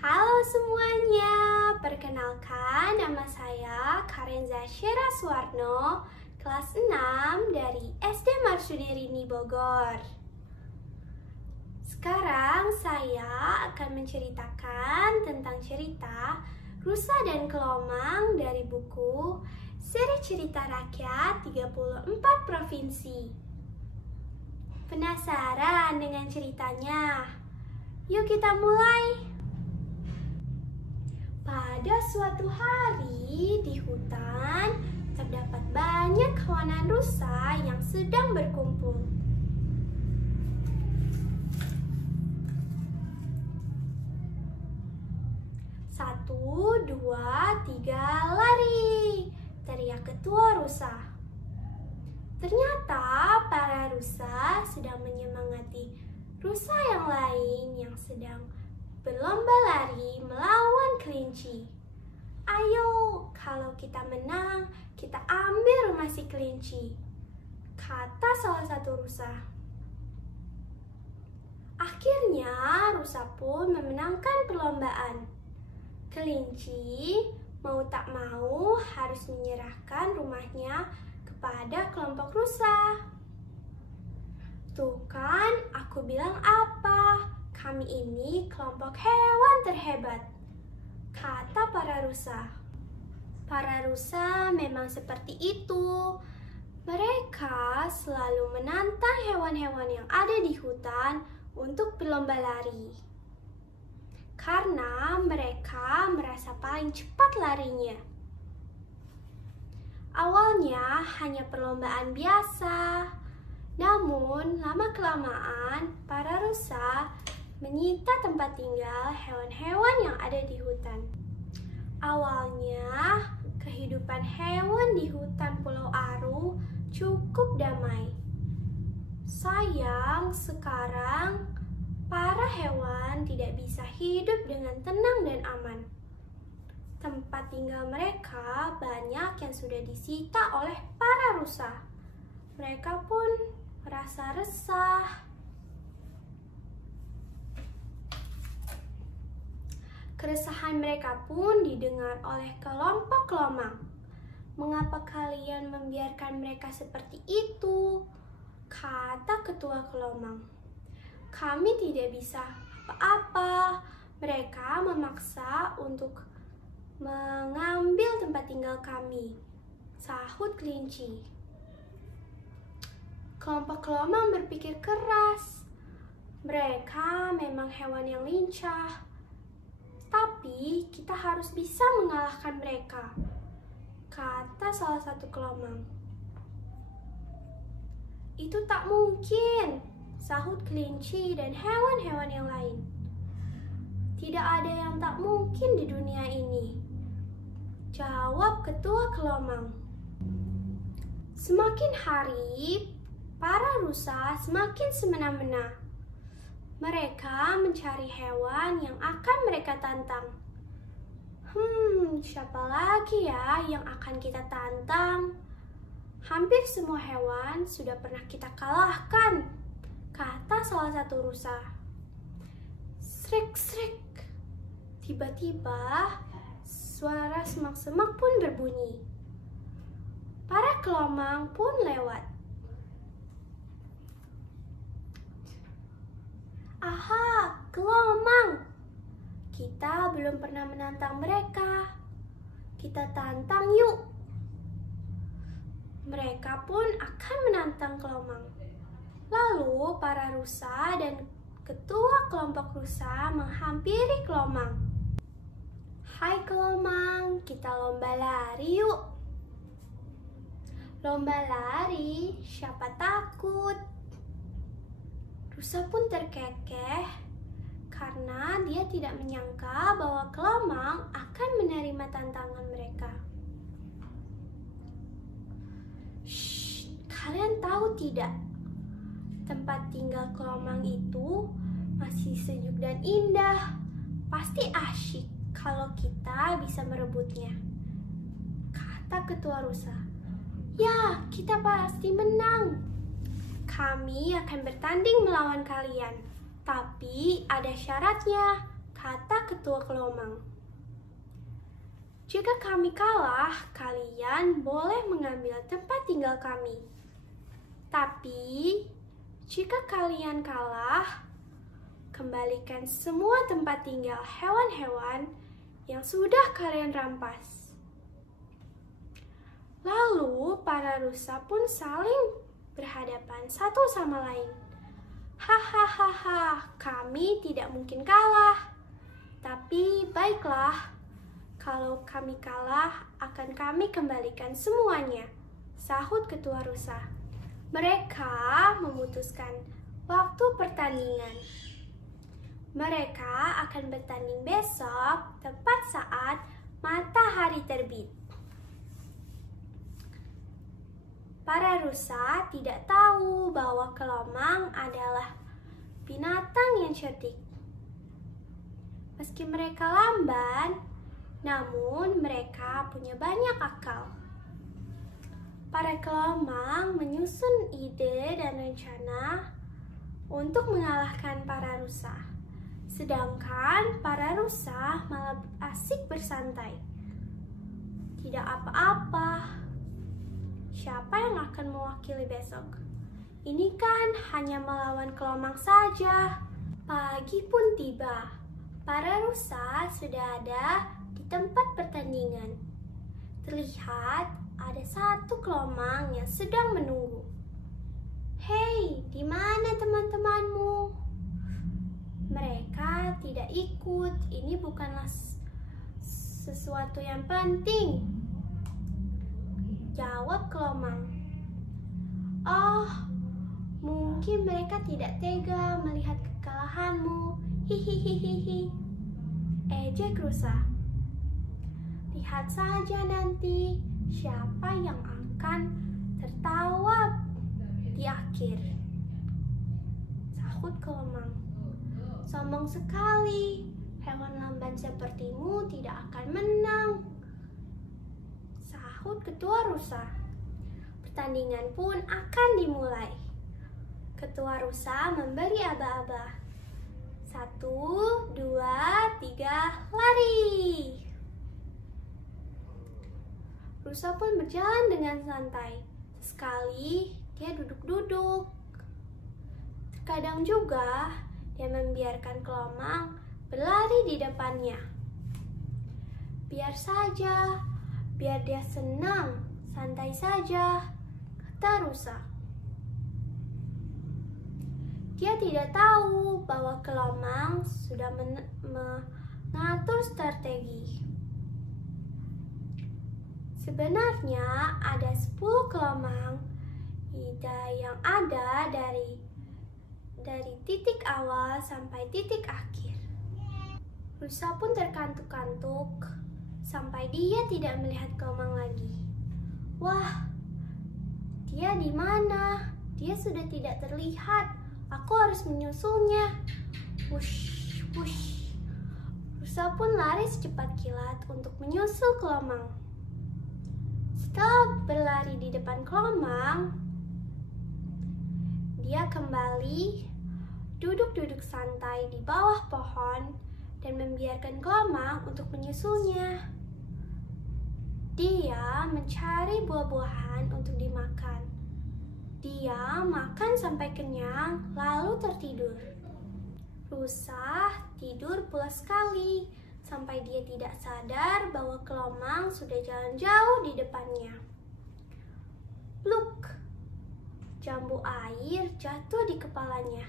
Halo semuanya, perkenalkan nama saya Karenza Syera Suwarno, kelas 6 dari SD Marsudi Rini Bogor. Sekarang saya akan menceritakan tentang cerita Rusa dan Kelomang dari buku Seri Cerita Rakyat 34 Provinsi. Penasaran dengan ceritanya? Yuk kita mulai! Pada suatu hari di hutan, terdapat banyak kawanan rusa yang sedang berkumpul. Satu, dua, tiga, lari! Teriak ketua rusa. Ternyata para rusa sedang menyemangati rusa yang lain yang sedang berlomba lari melawan kelinci. Ayo, kalau kita menang, kita ambil rumah si kelinci, kata salah satu rusa. Akhirnya, rusa pun memenangkan perlombaan. Kelinci mau tak mau harus menyerahkan rumahnya kepada kelompok rusa. Tuh kan, aku bilang apa? Kami ini kelompok hewan terhebat, kata para rusa. Para rusa memang seperti itu. Mereka selalu menantang hewan-hewan yang ada di hutan untuk berlomba lari. Karena mereka merasa paling cepat larinya. Awalnya hanya perlombaan biasa. Namun, lama-kelamaan para rusa menyita tempat tinggal hewan-hewan yang ada di hutan. Awalnya, kehidupan hewan di hutan Pulau Aru cukup damai. Sayang, sekarang para hewan tidak bisa hidup dengan tenang dan aman. Tempat tinggal mereka banyak yang sudah disita oleh para rusa. Mereka pun merasa resah. Keresahan mereka pun didengar oleh kelompok kelomang. Mengapa kalian membiarkan mereka seperti itu? Kata ketua kelomang. Kami tidak bisa apa-apa. Mereka memaksa untuk mengambil tempat tinggal kami, sahut kelinci. Kelompok kelomang berpikir keras. Mereka memang hewan yang lincah. Tapi kita harus bisa mengalahkan mereka, kata salah satu kelomang. Itu tak mungkin, sahut kelinci dan hewan-hewan yang lain. Tidak ada yang tak mungkin di dunia ini, jawab ketua kelomang. Semakin hari, para rusa semakin semena-mena. Mereka mencari hewan yang akan mereka tantang. Siapa lagi ya yang akan kita tantang? Hampir semua hewan sudah pernah kita kalahkan, kata salah satu rusa. Srek-srek. Tiba-tiba, suara semak-semak pun berbunyi. Para kelomang pun lewat. Aha, kelomang. Kita belum pernah menantang mereka. Kita tantang yuk. Mereka pun akan menantang kelomang. Lalu para rusa dan ketua kelompok rusa menghampiri kelomang. Hai kelomang, kita lomba lari yuk. Lomba lari, siapa takut? Rusa pun terkekeh karena dia tidak menyangka bahwa kelomang akan menerima tantangan mereka. Shh, kalian tahu tidak? Tempat tinggal kelomang itu masih sejuk dan indah. Pasti asyik kalau kita bisa merebutnya, kata ketua rusa. Ya, kita pasti menang. Kami akan bertanding melawan kalian, tapi ada syaratnya, kata ketua kelomang. Jika kami kalah, kalian boleh mengambil tempat tinggal kami. Tapi, jika kalian kalah, kembalikan semua tempat tinggal hewan-hewan yang sudah kalian rampas. Lalu, para rusa pun saling berhadapan satu sama lain. Hahaha, kami tidak mungkin kalah. Tapi baiklah, kalau kami kalah, akan kami kembalikan semuanya, sahut ketua rusa. Mereka memutuskan waktu pertandingan. Mereka akan bertanding besok tepat saat matahari terbit. Para rusa tidak tahu bahwa kelomang adalah binatang yang cerdik. Meski mereka lamban, namun mereka punya banyak akal. Para kelomang menyusun ide dan rencana untuk mengalahkan para rusa. Sedangkan para rusa malah asik bersantai. Tidak apa-apa. Siapa yang akan mewakili besok? Ini kan hanya melawan kelomang saja. Pagi pun tiba. Para rusa sudah ada di tempat pertandingan. Terlihat ada satu kelomang yang sedang menunggu. Hei, di mana teman-temanmu? Mereka tidak ikut. Ini bukanlah sesuatu yang penting. Jawab kelomang. Oh, mungkin mereka tidak tega melihat kekalahanmu. Hihihihihi. Ejek rusa. Lihat saja nanti siapa yang akan tertawa di akhir. Sahut kelomang. Sombong sekali. Hewan lamban sepertimu tidak akan menang. Sahut ketua rusa. Pertandingan pun akan dimulai. Ketua rusa memberi aba-aba. 1, 2, 3, lari! Rusa pun berjalan dengan santai. Sekali dia duduk-duduk. Terkadang juga dia membiarkan kelomang berlari di depannya. Biar saja. Biar dia senang, santai saja, kata rusa. Dia tidak tahu bahwa kelomang sudah mengatur strategi. Sebenarnya ada 10 kelomang yang ada dari titik awal sampai titik akhir. Rusa pun terkantuk-kantuk sampai dia tidak melihat kelomang lagi. Wah, dia di mana? Dia sudah tidak terlihat. Aku harus menyusulnya. Wush, wush. Rusa pun lari secepat kilat untuk menyusul kelomang. Setelah berlari di depan kelomang, dia kembali duduk-duduk santai di bawah pohon dan membiarkan kelomang untuk menyusulnya. Dia mencari buah-buahan untuk dimakan. Dia makan sampai kenyang, lalu tertidur. Rusa tidur pulas sekali, sampai dia tidak sadar bahwa kelomang sudah jalan jauh di depannya. Pluk! Jambu air jatuh di kepalanya.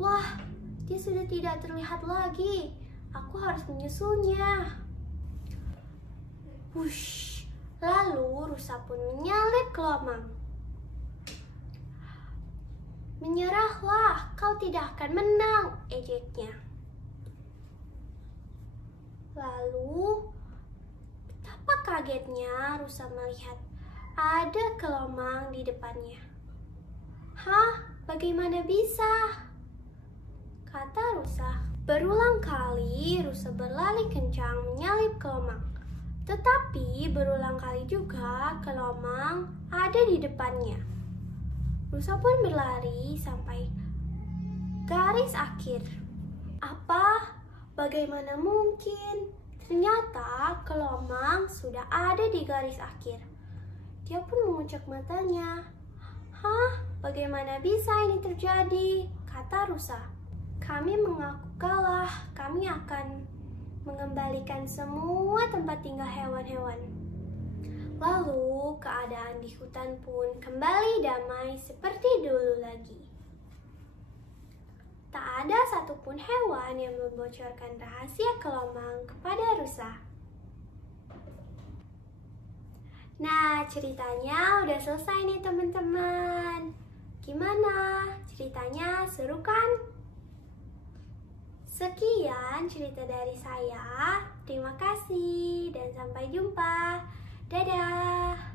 Wah, dia sudah tidak terlihat lagi. Aku harus menyusulnya. Wush! Lalu rusa pun menyalip kelomang. Menyerahlah, kau tidak akan menang, ejeknya. Lalu, betapa kagetnya rusa melihat ada kelomang di depannya. Hah, bagaimana bisa? Kata rusa. Berulang kali rusa berlari kencang menyalip kelomang. Tetapi berulang kali juga kelomang ada di depannya. Rusa pun berlari sampai garis akhir. Apa? Bagaimana mungkin? Ternyata Kelomang sudah ada di garis akhir. Dia pun mengucek matanya. Hah, bagaimana bisa ini terjadi? Kata rusa. Kami mengaku kalah. Kami akan mengembalikan semua tempat tinggal hewan-hewan. Lalu keadaan di hutan pun kembali damai seperti dulu lagi. Tak ada satupun hewan yang membocorkan rahasia Kelomang kepada rusa. Nah, ceritanya udah selesai nih teman-teman. Gimana? Ceritanya seru kan? Sekian cerita dari saya. Terima kasih dan sampai jumpa. Dadah!